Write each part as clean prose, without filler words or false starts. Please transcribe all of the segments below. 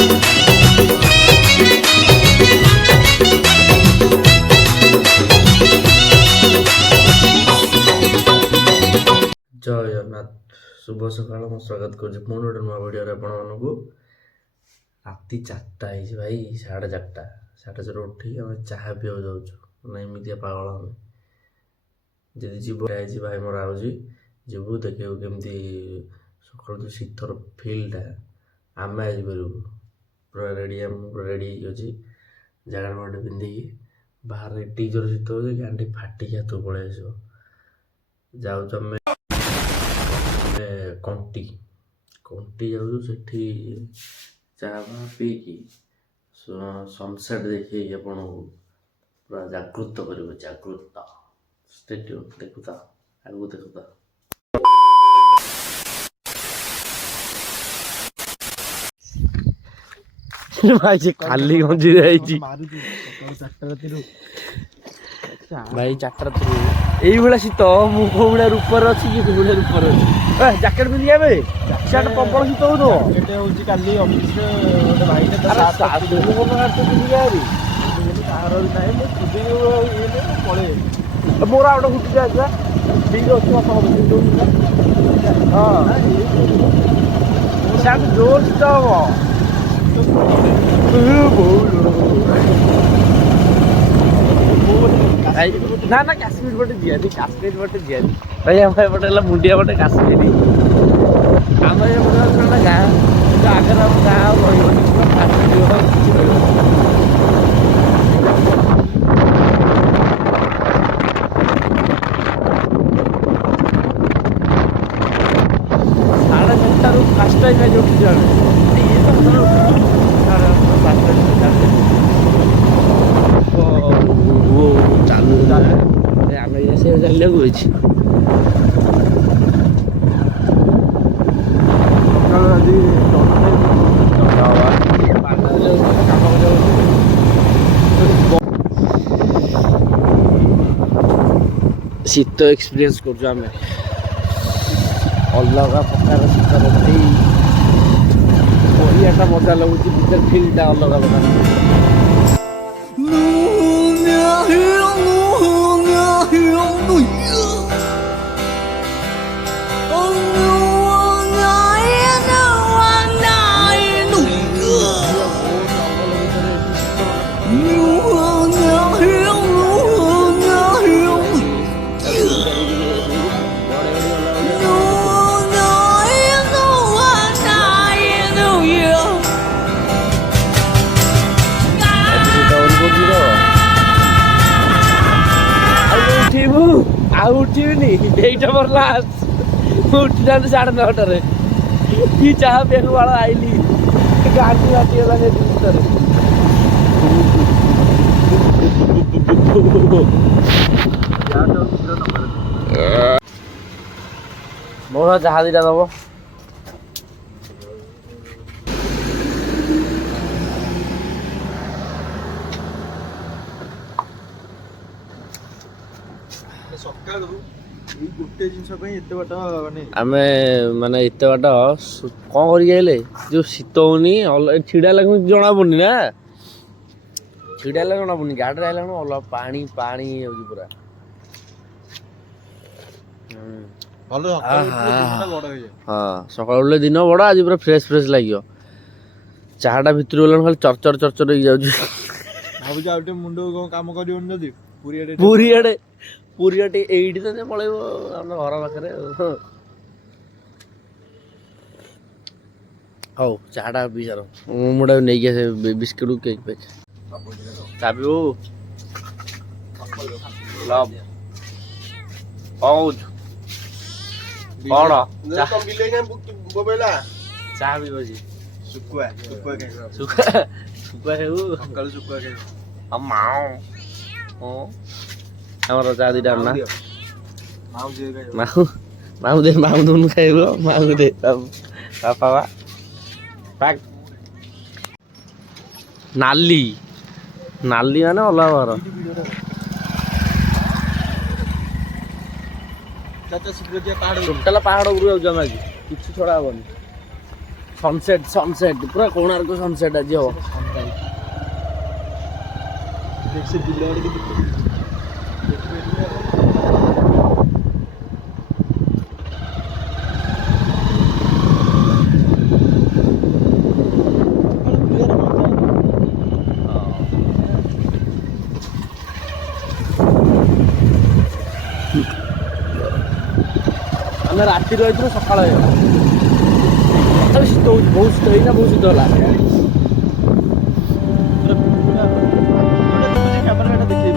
ଜୟ ଜଗନ୍ନାଥ। ଶୁଭ ସକାଳ। ମୁଁ ସ୍ୱାଗତ କରୁଛି ପୁଣି ଗୋଟେ ନୂଆ ଭିଡ଼ିଓରେ ଆପଣମାନଙ୍କୁ। ରାତି 4ଟା ହେଇଛି ଭାଇ, 4:30। 4:30 ଉଠିକି ଆମେ ଚାହା ପିଇବାକୁ ଯାଉଛୁ। ମାନେ ଏମିତିଆ ପାଗଳ ଆମେ। ଯଦି ଯିବୁ ହେଇଛି ଭାଇ ମୋର ଆଉଛି, ଯିବୁ ଦେଖିବୁ କେମିତି ସକାଳୁ ଯେଉଁ ଶୀତର ଫିଲ୍ଟା ଆମେ ଆଜି କରିବୁ। ପୁରା ରେଡ଼ି, ମୁଁ ପୁରା ରେଡ଼ି ହେଇକି ଅଛି। ଜାଗାରେ ଗୋଟେ ପିନ୍ଧିକି ବାହାରେ ଏଠି ଜୋର ଶୀତ ହେଉଛି, ଗାଣ୍ଡି ଫାଟିକି ହାତକୁ ପଳେଇ ଆସିବ। ଯାଉଛୁ ଆମେ କଣ୍ଟି ଯାଉଛୁ, ସେଠି ଚା ପିଇକି ସନସେଟ୍ ଦେଖେଇକି ଆପଣଙ୍କୁ ପୁରା ଜାଗୃତ କରିବ। ଜାଗୃତ ଷ୍ଟେଟ୍ୟୁ ଦେଖୁଥା, ଆଗକୁ ଦେଖୁଥା। ଭାଇ ସେ ଖାଲି ଗଞ୍ଜିରେ ହେଇଛି ଭାଇ 4ଟା ରାତିରୁ ଏଇଭଳିଆ ଶୀତ। ମୁଁ କୋଉ ଭଳିଆ ରୂପରେ ଅଛି କି କୋଉ ଭଳିଆ ରୂପରେ ଅଛି। ଜ୍ୟାକେଟ ପିନ୍ଧିକି ଏବେ ସିଆଡ଼େ ପ୍ରବଳ ଶୀତ ହଉଥିବ। ହଉଛି କାଲି ଅଫିସରେ ଗୋଟେ ଭାଇଟେ ପିନ୍ଧିକି ଆହୁରି କାହାର ନାହିଁ, ମୁଁ ଖୁଦିକି ପଳେଇ ମୋର ଆଉ ଗୋଟେ ହୁଟି ଅଛି ଠିକ ଅଛି। ହଁ ସିଆଡ଼େ ଜୋର ଶୀତ ହବ। ନା ନା କାଶ୍ମୀର ପଟେ ଯିଆନି, କାଶ୍ମୀର ପଟେ ଯିଆନି ଭାଇ। ଆମ ଏପଟେ ହେଲା ମୁଣ୍ଡିଆ ପଟେ କାଶ୍ମୀର। ଆମ ଏପଟେ ହେଲା ଗାଁ, ଆଗରେ ଆମ ଗାଁ ଆଉ ରହିବନି, କିଛି ରହିବନି। ସାଢ଼େ 4ଟାରୁ 5ଟା ଯାଏଁ ଉଠିଛୁ ଆମେ। ଚାଲୁ ଆମେ ସେ ଚାଲିବାକୁ ହେଇଛି। ଶୀତ ଏକ୍ସପିରିଏନ୍ସ କରୁଛୁ ଆମେ, ଅଲଗା ପ୍ରକାର ଶୀତରେ ଭାଇ। ବଢ଼ିଆଟା ମଜା ଲାଗୁଛି, ଭିତରେ ଫିଲ୍ଟା ଅଲଗା ପ୍ରକାର। ଆଉ ଉଠିବିନି, ଏଇଟା ମୋର ଲାଷ୍ଟ। ମୁଁ ଉଠିଥାନ୍ତି 9:30ରେ। କି ଚାହା ପିଇବାକୁ ବାଳ ଆଇଲି, ଗାଣ୍ଡି ବାଟିଗଲା ସେ ଭିତରେ। ମୋର ଚାହା ଦିଟା ଦବ। ସକାଳୁ ଏଇ ଗୋଟେ ଜିନିଷ ପାଇଁ ଏତେ ବାଟ ଆମେ ମାନେ ଏତେ ବାଟ କ'ଣ କରିକି ଆଇଲେ? ଯୋଉ ଶୀତ ହଉନି, ଛିଡ଼ା ହେଲେ ଜଣା ପଡୁନି ନା, ଛିଡ଼ା ହେଲେ ଜଣା ପଡୁନି। ଗାଡ଼ିରେ ଆଇଲା ବେଳକୁ ଅଲଗା ପାଣି ହେଇଯାଉଛି ପୁରା। ଭଲ ଦିନଟା ବଡ ହେଇଯାଏ। ହଁ, ସକାଳୁ ଉଠିଲେ ଦିନ ବଡ଼। ଆଜି ପୁରା ଫ୍ରେଶ ଲାଗିବ। ଚାହାଟା ଭିତରୁ ଗଲାଣି ଖାଲି ଚରଚର ହେଇକି ଯାଉଛି। ଭାବୁଛି ଆଉ ଟିକେ ମୁଣ୍ଡ କ'ଣ କାମ କରିବନି ଯଦି ପୁରୀ ଆଡ଼େ ଏଇଠି ତ ପଳେଇବ ଆମ ଘର ପାଖରେ। ହଉ ଚାହାଟା ପିଇ ସାର, ମୁଁ ନେଇକି ଆସେ ବିସ୍କୁଟ କେକ୍ ଫେକ୍। ଚାବି ହଉ କହୁଛୁ କ'ଣ ଚା ପିଇବ? ଶୁଖୁଆ ଖାଇବୁ? ସକାଳୁ ଶୁଖୁଆ ଖାଇବୁ? ଆମର ଚା ଦିଟା ନା ମାଉ ମାମୁଁ ଦଉନୁ ଖାଇବୁ। ମାମୁଁ ଦେ ବାପା ନାଲି ମାନେ ଅଲଗା ଘର। ଟୋଟାଲ ପାହାଡ଼ ଉପରୁ ଯାଉଛୁ ଆମେ ଆଜି, କିଛି ଛଡ଼ା ହବନି। ସନସେଟ୍ ପୁରା କୋଣାର୍କ ସନସେଟ୍ ଆଜି ହବ। ସେ ବିଲ ଆଡେ ଦେଖିବେ ଆମେ ରାତି ରହିଥିଲୁ ସକାଳ ହେଇଗଲା। ତଥାପି ଶୀତ ହଉଛି, ବହୁତ ଶୀତ ହେଇନା, ବହୁତ ଶୀତ ହେଲା।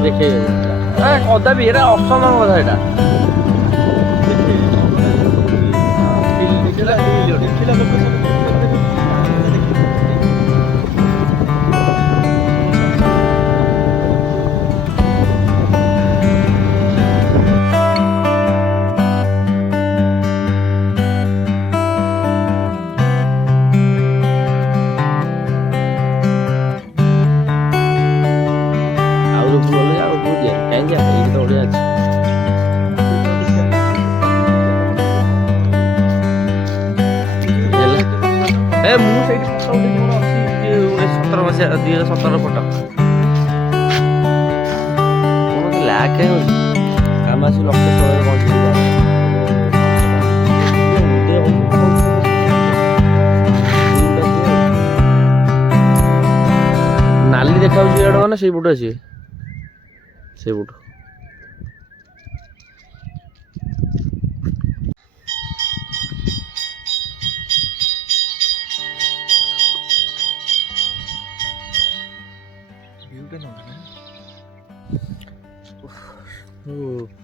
ଦେଖେଇ କଦାପି ଏଇଟା ଅସମ୍ଭବ କଥା ଏଇଟା। ମୁଁ ସେଇଠି ଫଟୋ ଉଠେଇଛି, ମୋର ଅଛି 2017 ମସିହା 2017 ଫଟୋ। ମୋର ଲ୍ୟାକ୍ ହେଉଛି କାମ ଆସି ଲକ୍ଷ ତଳେ ପହଞ୍ଚିବ। ନାଲି ଦେଖାଯାଉଛି ଇଆଡେ, ମାନେ ସେଇପଟୁ ଆସିବେ, ସେଇପଟୁ।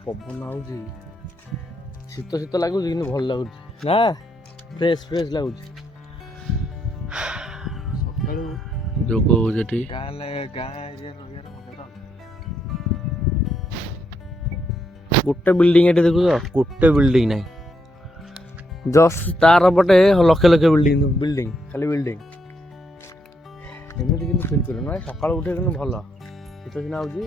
ପବନ ହଉଛି, ଶୀତ ଶୀତ ଲାଗୁଛି କିନ୍ତୁ ଭଲ ଲାଗୁଛି ନା, ଫ୍ରେଶ ଲାଗୁଛି। ସକାଳୁ ଯୋଗ ହଉଛି ଏଠି। ଗାଁ ଏରିଆ ରହିବାର ମଜା। ଗୋଟେ ବିଲ୍ଡିଂ ଏଠି ଦେଖୁଛ, ଗୋଟେ ବିଲ୍ଡିଂ ନାହିଁ, ଜଷ୍ଟ ତାର ପଟେ ଲକ୍ଷ ଲକ୍ଷ ବିଲ୍ଡିଂ ଖାଲି ବିଲ୍ଡିଂ। ଏମିତି କିନ୍ତୁ ଫିଲ୍ କରିବ ନା, ସକାଳୁ ଉଠେ କିନ୍ତୁ ଭଲ, ଶୀତ ସିନା ହଉଛି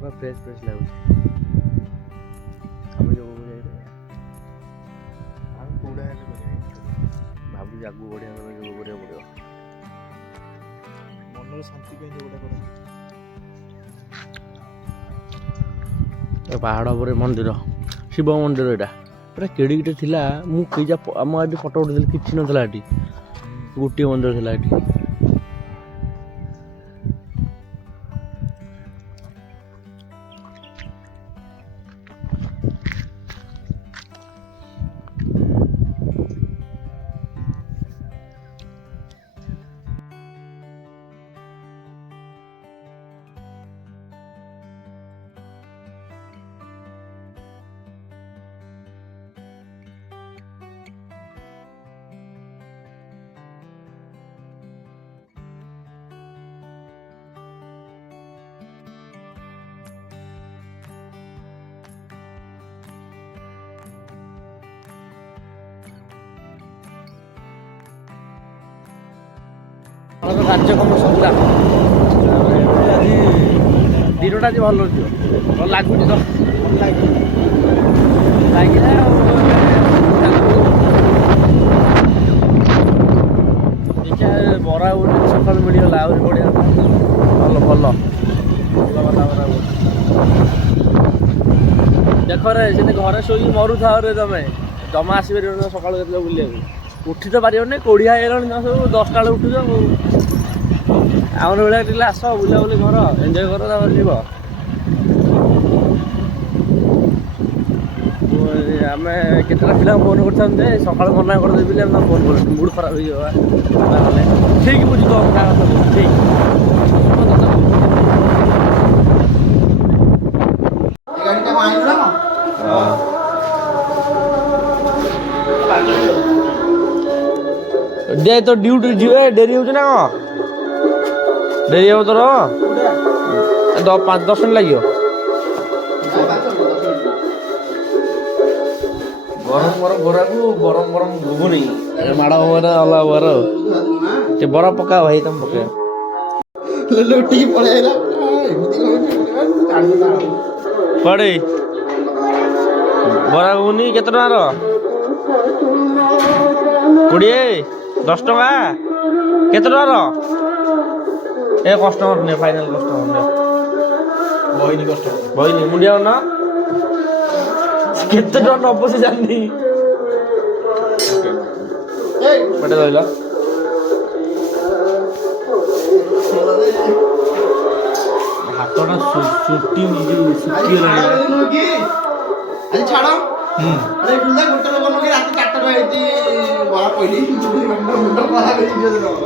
ପୁରା ଫ୍ରେଶ ଲାଗୁଛି। ଆମେ ଯୋଗକୁ ଯାଇଥିଲେ ଆଉ କୋଉଟା ହେଲେ ଭାବୁଛି ଆଗକୁ ବଢ଼ିଆ ଯୋଗ କରିବାକୁ ପଡ଼ିବ। ମନର ଶାନ୍ତି ପାଇଁ ଯୋଗଟା କରନ୍ତି। ପାହାଡ଼ ଉପରେ ମନ୍ଦିର, ଶିବ ମନ୍ଦିର ଏଇଟା ପୁରା କେଡ଼ିକିଟେ ଥିଲା। ମୁଁ ଆମ ଏଠି ଫଟୋ ଉଠେଇଥିଲି, କିଛି ନଥିଲା ଏଠି, ଗୋଟିଏ ମନ୍ଦିର ଥିଲା ଏଠି। କାର୍ଯ୍ୟକ୍ରମ ସରିଲା, ଆଜି ଦିନଟା ଆଜି ଭଲ ଯିବ, ଭଲ ଲାଗୁଛି ତ, ଭଲ ଲାଗିଲା। ଦେଖିଆ ବରା ଗୋଟେ ସକାଳୁ ମିଳିଗଲା, ଆହୁରି ବଢ଼ିଆ, ଭଲ କଥା। ବରା ଦେଖରେ ସେଠି ଘରେ ଶୋଇକି ମରୁଥାଅ ରେ, ତମେ ଜମା ଆସିପାରିବନି ସକାଳୁ କେତେବେଳେ ବୁଲିବାକୁ, ଉଠି ତ ପାରିବନି, କୋଡ଼ିଆ ହେଇଗଲାଣି ନା ସବୁ, 10ଟା ବେଳେ ଉଠୁଛ। ଆମର ଭଳିଆ ଟିକେ ଆସ, ବୁଲାବୁଲି କର, ଏନ୍ଜୟ କର, ତାପରେ ଯିବ। ଆମେ କେତେଟା ପିଲାଙ୍କୁ ଫୋନ୍ କରିଥାନ୍ତୁ ଯେ ସକାଳୁ ମନା କରିଦେବି ବୋଲି ଆମେ ତାଙ୍କୁ ଫୋନ୍ କରିଛୁ, ମୁଡ଼ ଖରାପ ହେଇଯିବ। ଠିକ୍ ବୁଝିବ ତା କଥା, ଠିକ୍। ଦେ ତ ଡ୍ୟୁଟି ଯିବେ, ଡେରି ହେଉଛି ନା କ'ଣ? ଡେରି ହେବ ତୋର, 5-10 ମିନିଟ୍ ଲାଗିବ। ଗରମ ବରାକୁ ଗରମ ଘୁଗୁନି ମାଡ଼ ବରା, ଅଲଗା ବରା, ସେ ବରା ପକାଅ ଭାଇ, ତମେ ପକାଅ। ଉଠିକି ପଳେଇ ଆଇଲା କୁଆଡ଼େ ବରା ଘୁଗୁନି କେତେ ଟଙ୍କାର? କୋଡ଼ିଏ 10 ଟଙ୍କା କେତେ ଟଙ୍କାର ଏ କଷ୍ଟମର ନେ ଫାଇନାଲ କଷ୍ଟମର ନେ ବହିନି କଷ୍ଟ ବହିନି ମୁଣ୍ଡିଆ ନା କେତେ ଟଙ୍କା ନବ ସେ ଜାଣିନି ପଟେ ରହିଲ ହାତଟା ଶୁଟି ଶୁଖିଗଲାଣି ଆଜି ଛାଡ଼ ଆରେ ଗୁଣ୍ଡା ଗୋଟେ ଲୋକ ନୁହେଁ ରାତି 4ଟା ହେଇଛି ବରା ପଇଲି ମୁଣ୍ଡ ଖରାପ ହେଇଯିବ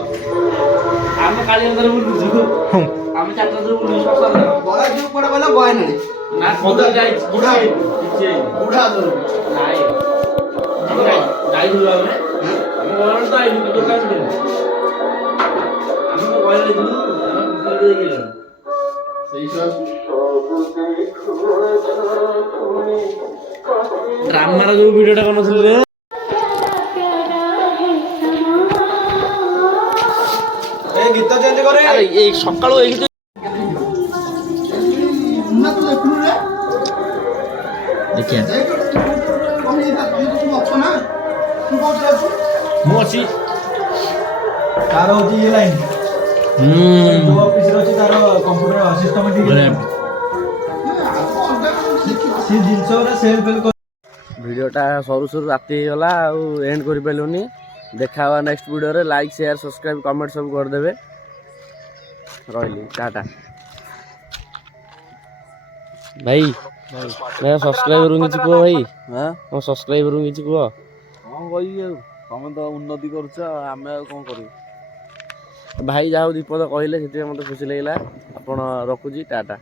ଆମେ କାଲି ଅନ୍ଧାରେ ବୁଲୁଛୁ ଆମେ 4ଟା ଧରେ ବୁଲୁଛୁ ସକାଳେ ବରା ଯୋଉ କୁଆଡ଼େ ଗଲା ବୟାନାଳି ନା ପଦର ଯାଇଛି ବୁଢ଼ା କିଛି ବୁଢ଼ା ଆଦର ନାଇଁ ଯାଇଥିଲୁ ଆମେ ଗଲାବେଳେ ତ ଆଇଲୁ ଦୋକାନ ଦେଲୁ ଆମେ ତ କହିଲେ ଯିବୁ ଆମେ ଦେଇଗଲୁ ସେଇ ଛୁଆ ଡ୍ରାମାର ଯୋଉ ଭିଡିଓଟା କରିନଥିଲି ରେ ଏ ଗୀତ ଚେଞ୍ଜ କରେ ଆରେ ଏଇ ସକାଳୁ ଏଇ ନା ତୁ ଦେଖୁନୁ ରେ ଦେଖିଆ ଅଛ ନା ତୁ କୋଉଠି ଅଛୁ ମୁଁ ଅଛି ତାର ହଉଛି ଇଏ ଲାଇନ୍ ଯୋଉ ଅଫିସରେ ଅଛି ତାର କମ୍ପ୍ୟୁଟର ସିଷ୍ଟମେଟିକ୍ ସେ ଜିନିଷ ଗୁରା ସେଲ୍ ଫେଲ୍ ଭିଡ଼ିଓଟା ସରୁ ସରୁ ରାତି ହେଇଗଲା ଆଉ ଏଣ୍ଡ କରିପାରିଲୁନି ଦେଖା ହବା ନେକ୍ସଟ ଭିଡ଼ିଓରେ ଲାଇକ୍ ସେୟାର ସବସ୍କ୍ରାଇବ କମେଣ୍ଟ ସବୁ କରିଦେବେ ରହିଲି ଟାଟା ଭାଇ ସବସ୍କ୍ରାଇବରୁ କିଛି କୁହ ଭାଇ ମୋ ସବସ୍କ୍ରାଇବରୁ କିଛି କୁହ କଣ କହିବି ଆଉ ତମେ ତ ଉନ୍ନତି କରୁଛ ଆମେ ଆଉ କଣ କରିବୁ ଭାଇ ଯାହା ହଉ ଦୀପଦ କହିଲେ ସେଥିପାଇଁ ମୋତେ ଖୁସି ଲାଗିଲା ଆପଣ ରଖୁଛି ଟାଟା